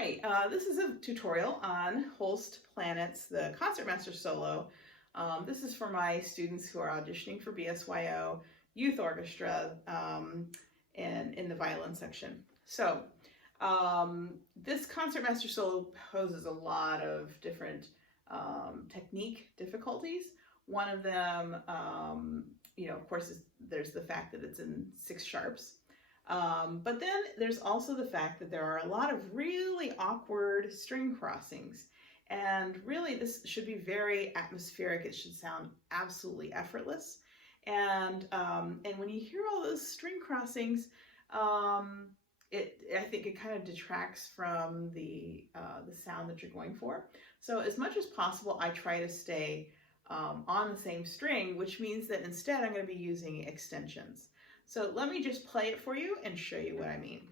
Hi, this is a tutorial on Holst Planets, the Concertmaster Solo. This is for my students who are auditioning for BSYO Youth Orchestra and in the violin section. So this Concertmaster Solo poses a lot of different technique difficulties. One of them, of course, there's the fact that it's in 6 sharps. But then there's also the fact that there are a lot of really awkward string crossings, and really this should be very atmospheric. It should sound absolutely effortless, and when you hear all those string crossings, I think it kind of detracts from the sound that you're going for. So as much as possible, I try to stay on the same string, which means that instead I'm going to be using extensions. So let me just play it for you and show you what I mean.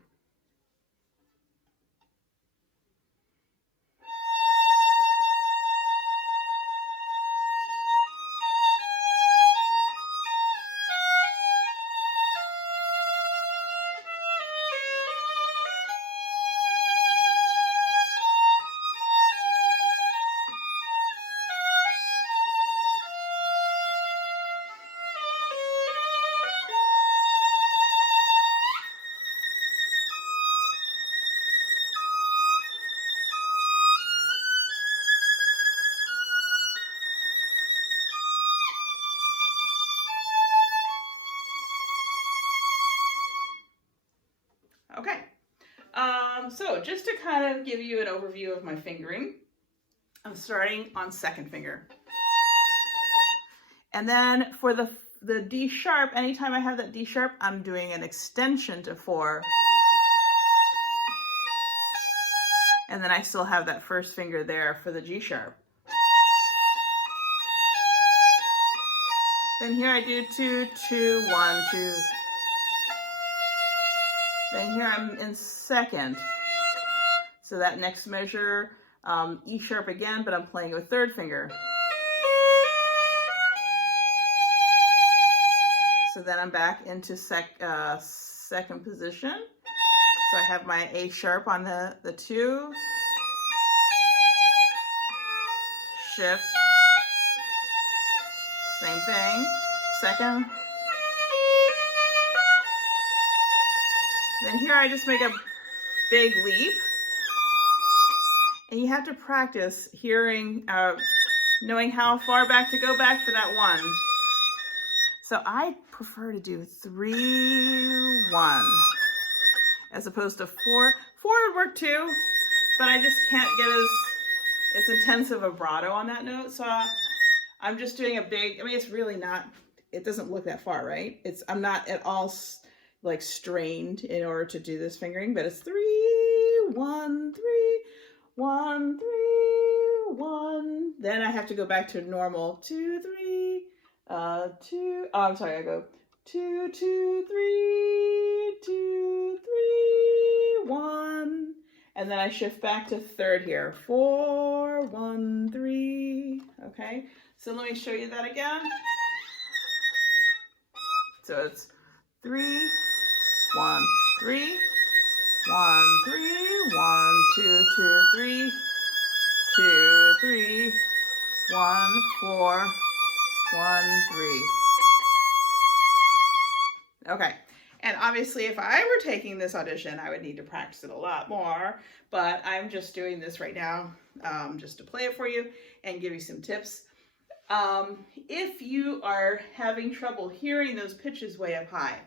Okay, so just to kind of give you an overview of my fingering, I'm starting on 2nd finger. And then for the D sharp, anytime I have that D sharp, I'm doing an extension to 4. And then I still have that 1st finger there for the G sharp. Then here I do 2, 2, 1, 2. Then here I'm in 2nd. So that next measure, E sharp again, but I'm playing with 3rd finger. So then I'm back into 2nd position. So I have my A sharp on the 2. Shift. Same thing. 2nd. Then here I just make a big leap. And you have to practice hearing, knowing how far back to go back for that 1. So I prefer to do 3, 1, as opposed to 4. 4 would work too, but I just can't get as intense of a vibrato on that note. So I'm just doing a big, it's really not, it doesn't look that far, right? I'm not at all like strained in order to do this fingering, but it's 3, 1, 3, 1, 3, 1. Then I have to go back to normal 2, 3, 2. Oh, I'm sorry. I go 2, 2, 3, 2, 3, 1, and then I shift back to 3rd here. 4, 1, 3. Okay. So let me show you that again. So it's 3, 1, 3, 1, 3, 1, 2, 2, 3, 2, 3, 1, 4, 1, 3. Okay, and obviously if I were taking this audition, I would need to practice it a lot more, but I'm just doing this right now just to play it for you and give you some tips. If you are having trouble hearing those pitches way up high,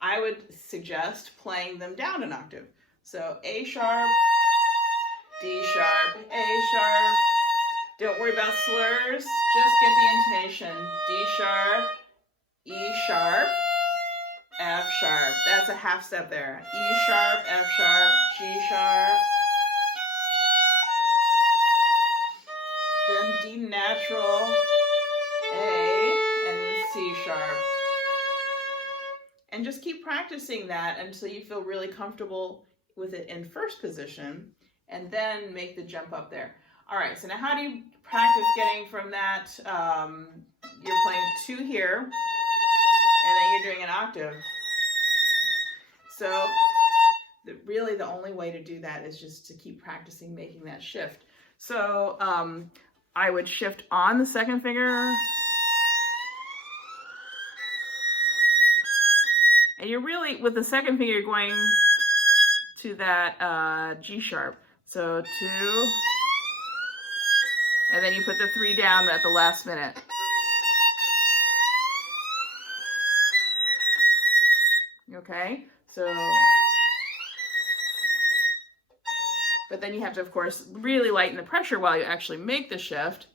I would suggest playing them down an octave. So A sharp, D sharp, A sharp. Don't worry about slurs, just get the intonation. D sharp, E sharp, F sharp. That's a half step there. E sharp, F sharp, G sharp. Then D natural, A, and then C sharp. And just keep practicing that until you feel really comfortable with it in 1st position, and then make the jump up there. All right, so now how do you practice getting from that, you're playing 2 here, and then you're doing an octave. So really the only way to do that is just to keep practicing making that shift. So I would shift on the second finger. And you're really, with the second finger, you're going to that G sharp. So 2, and then you put the 3 down at the last minute. Okay, so, but then you have to, of course, really lighten the pressure while you actually make the shift.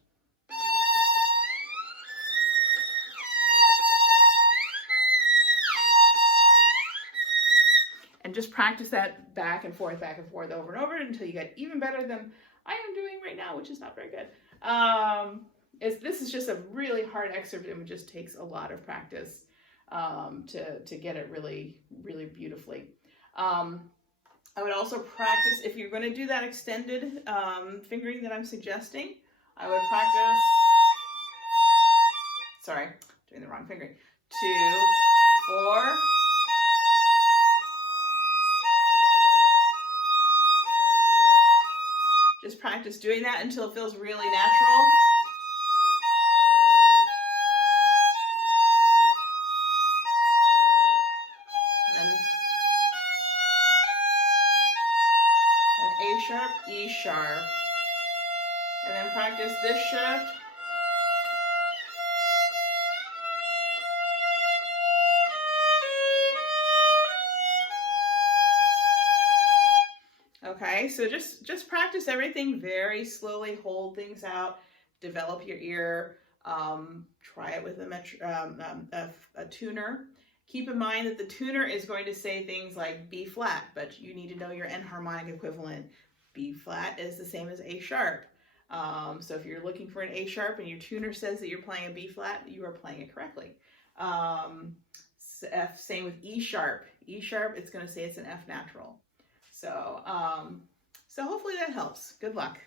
And just practice that back and forth over and over until you get even better than I am doing right now, which is not very good. This is just a really hard excerpt, and it just takes a lot of practice to get it really, really beautifully. I would also practice, if you're going to do that extended fingering that I'm suggesting, I would practice, sorry, doing the wrong fingering, 2, 4, just practice doing that until it feels really natural. And then an A sharp, E sharp. And then practice this shift. Okay, so just practice everything very slowly, hold things out, develop your ear, try it with a tuner. Keep in mind that the tuner is going to say things like B flat, but you need to know your enharmonic equivalent. B flat is the same as A sharp. So if you're looking for an A sharp and your tuner says that you're playing a B flat, you are playing it correctly. Same with E sharp. E sharp, it's going to say it's an F natural. So, so hopefully that helps. Good luck.